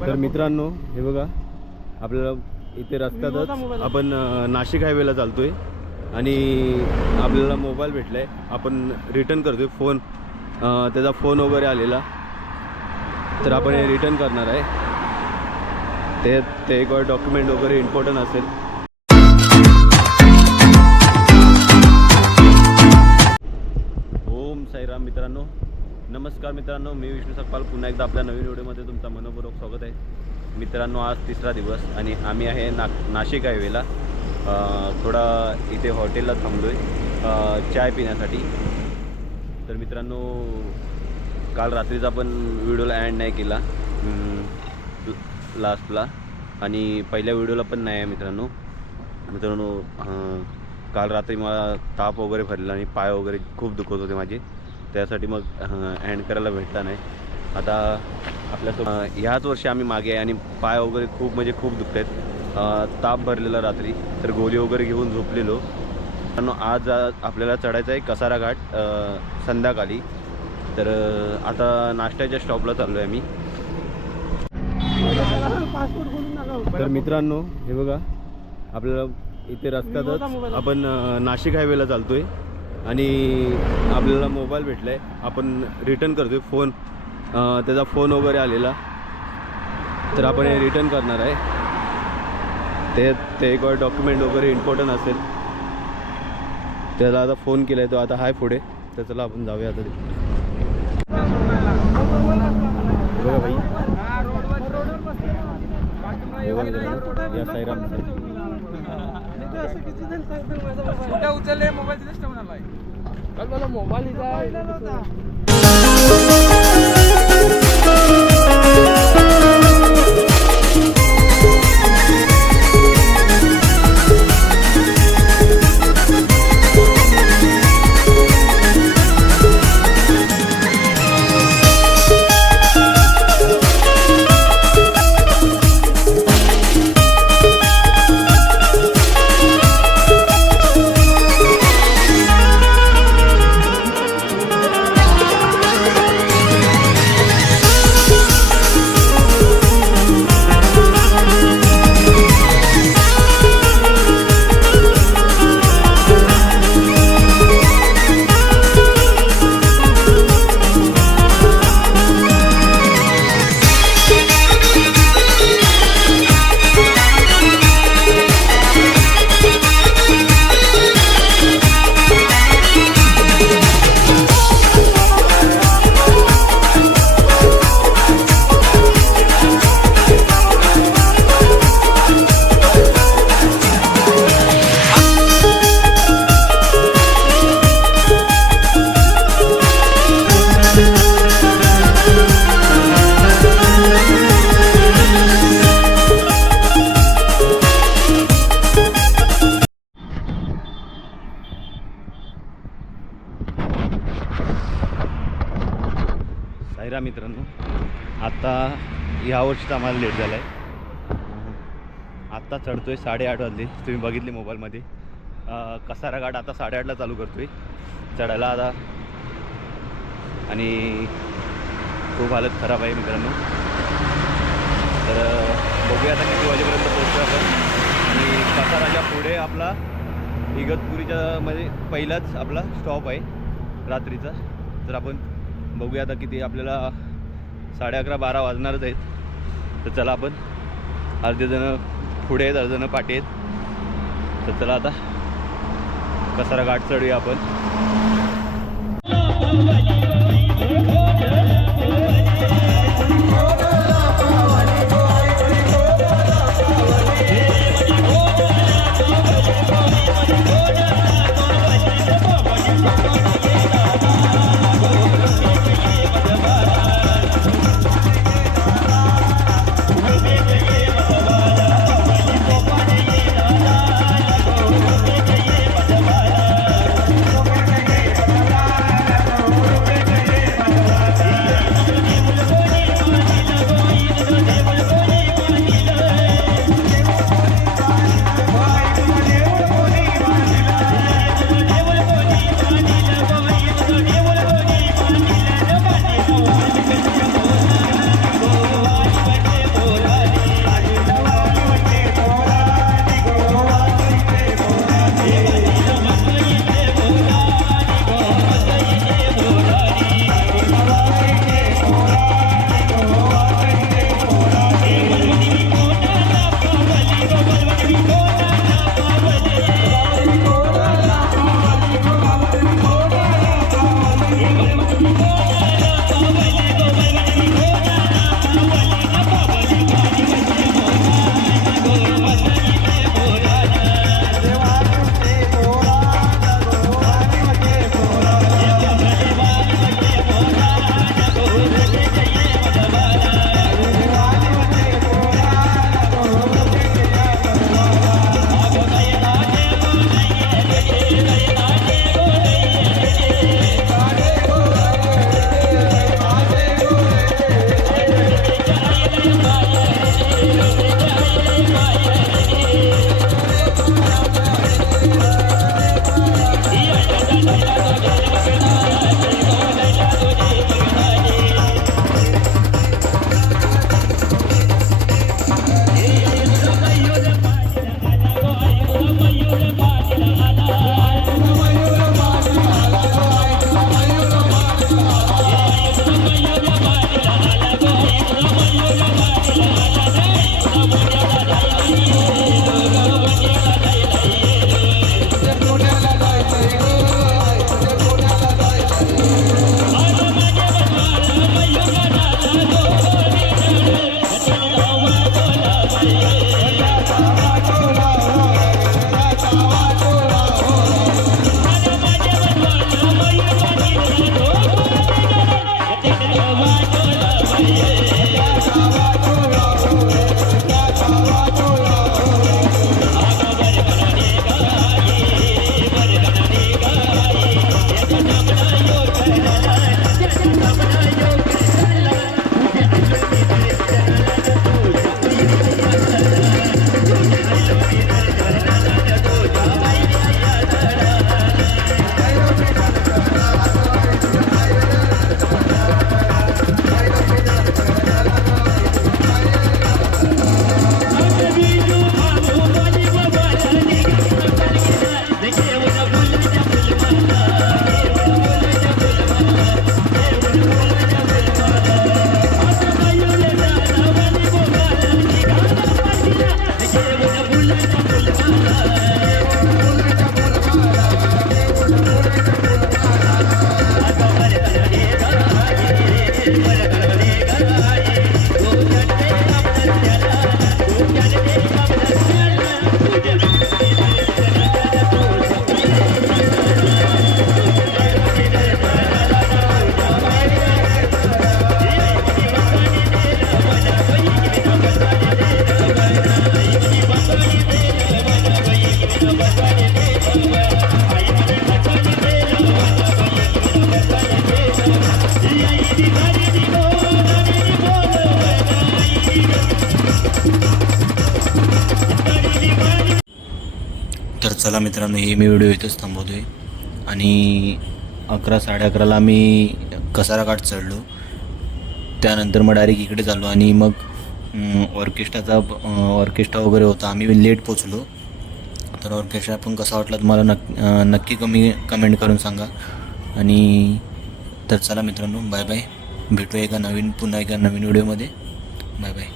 तर मित्रांनो हे बघा, आपल्याला इथे रस्त्यातच आपण नाशिक हायवेला चालतोय आणि आपल्याला मोबाईल भेटलाय. आपण रिटर्न करतोय फोन, त्याचा फोन वगैरे आलेला, तर आपण हे रिटर्न करणार आहे. ते एक डॉक्युमेंट वगैरे इम्पॉर्टंट असेल. ओम साईराम मित्रांनो, नमस्कार मित्रांनो, मी विष्णू सकपाल पुन्हा एकदा आपल्या नवीन व्हिडिओमध्ये तुमचा मनपूर्वक स्वागत आहे. मित्रांनो, आज तिसरा दिवस आणि आम्ही आहे नाशिक हायवेला. थोडा इथे हॉटेलला थांबलो आहे चाय पिण्यासाठी. तर मित्रांनो, काल रात्रीचा पण व्हिडिओला अँड नाही केला लास्टला, आणि पहिल्या व्हिडिओला पण नाही आहे मित्रांनो. काल रात्री मला ताप वगैरे भरलेला आणि पाय वगैरे खूप दुखत होते माझे, त्यासाठी मग अँड करायला भेटला नाही. आता आपल्यासोबत ह्याच वर्षी आम्ही मागे आहे आणि पाय वगैरे खूप दुखत आहेत. ताप भरलेला रात्री, तर गोळी वगैरे घेऊन झोपलेलो. आज आपल्याला चढायचं आहे कसारा घाट संध्याकाळी. तर आता नाश्त्याच्या स्टॉपला चाललो आहे आम्ही. तर मित्रांनो हे बघा, आपल्याला इथे रस्त्यातच आपण नाशिक हायवेला चालतोय आणि आपल्याला मोबाईल भेटलाय. आपण रिटर्न करतोय फोन, त्याचा फोन वगैरे आलेला, तर आपण हे रिटर्न करणार आहे. ते एक डॉक्युमेंट वगैरे इम्पॉर्टंट असेल. त्याला आता फोन केला आहे, तो आता हाय पुढे, तर चला आपण जाऊया आता. बघा भाई, या साईराम उचलले मोबाईल तिथेच ठेवून आलाय. काल मला मोबाईल साईराम मित्रांनो, आता यावर्षीच आम्हाला लेट झाला आहे. आत्ता चढतोय 8:30 वाजले, तुम्ही बघितले मोबाईलमध्ये. कसारा घाट आता 8:30ला चालू करतोय चढायला आता, आणि खूप हालत खराब आहे मित्रांनो. तर बघूया आता किती वाजेपर्यंत पोहोचतो आपण. आणि कसाराच्या पुढे आपला इगतपुरीच्या म्हणजे पहिलाच आपला स्टॉप आहे रात्रीचा. तर आपण बघूया आता किती, आपल्याला 11:30-12 वाजणारच आहेत. तर चला, आपण अर्धे जण पुढे आहेत, अर्धे जण पाठी आहेत. तर चला आता कसारा घाट चढूया आपण. चला मित्रांनो, हे मी व्हिडिओ इथंच थांबवतो आहे. आणि 11-11:30ला आम्ही कसारा घाट चढलो. त्यानंतर मग डायरेक्ट इकडे चाललो आणि मग ऑर्केस्ट्रा वगैरे होता. आम्ही लेट पोचलो. तर ऑर्केस्ट्रा पण कसा वाटला तुम्हाला नक्की कमेंट करून सांगा. आणि तर चला मित्रांनो, बाय बाय. भेटूया पुन्हा एका नवीन व्हिडिओमध्ये. Bye bye.